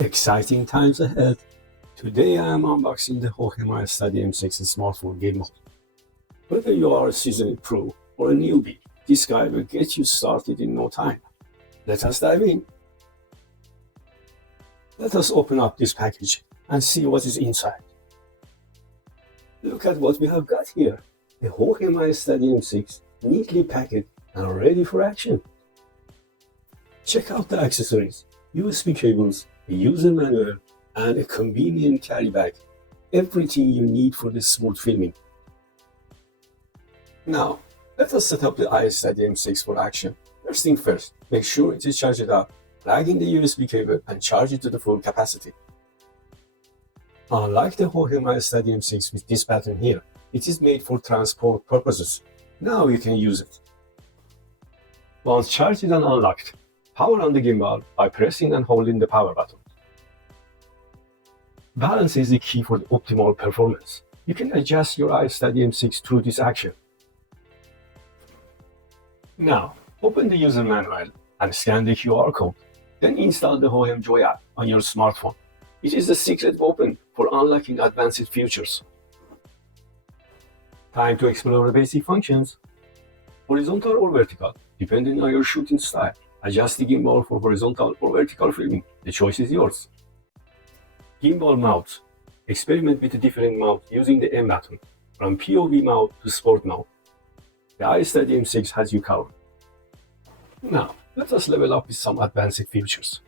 Exciting times ahead. Today I am unboxing the Hohem Isteady M6 smartphone gimbal. Whether you are a seasoned pro or a newbie, this guide will get you started in no time. Let us dive in. Let us open up this package and see what is inside. Look at what we have got here. The Hohem Isteady M6, neatly packed and ready for action. Check out the accessories, USB cables, a user manual, and a convenient carry bag. Everything you need for the smooth filming. Now, let us set up the Isteady M6 for action. First thing first, make sure it is charged up, plug in the USB cable and charge it to the full capacity. Unlike the Hohem Isteady M6 with this pattern here, it is made for transport purposes. Now you can use it. Once charged and unlocked, power on the gimbal by pressing and holding the power button. Balance is the key for the optimal performance. You can adjust your Isteady M6 through this action. Now, open the user manual and scan the QR code. Then install the Hohem Joy app on your smartphone. It is the secret weapon for unlocking advanced features. Time to explore the basic functions. Horizontal or vertical, depending on your shooting style. Adjust the gimbal for horizontal or vertical filming. The choice is yours. Gimbal mount. Experiment with a different mount using the M button, from POV mount to sport mount. The Isteady M6 has you covered. Now, let us level up with some advanced features.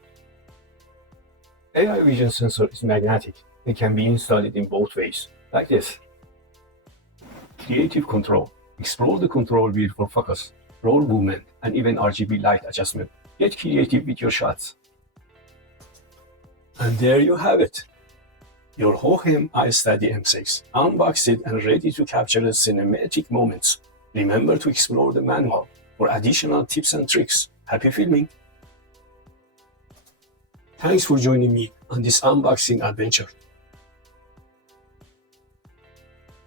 AI vision sensor is magnetic and can be installed in both ways, like this. Creative control. Explore the control wheel for focus, roll movement, and even RGB light adjustment. Get creative with your shots. And there you have it. Your Hohem Isteady M6, unboxed and ready to capture the cinematic moments. Remember to explore the manual for additional tips and tricks. Happy filming! Thanks for joining me on this unboxing adventure.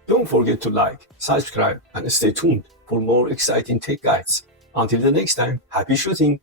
Don't forget to like, subscribe, and stay tuned for more exciting tech guides. Until the next time, happy shooting!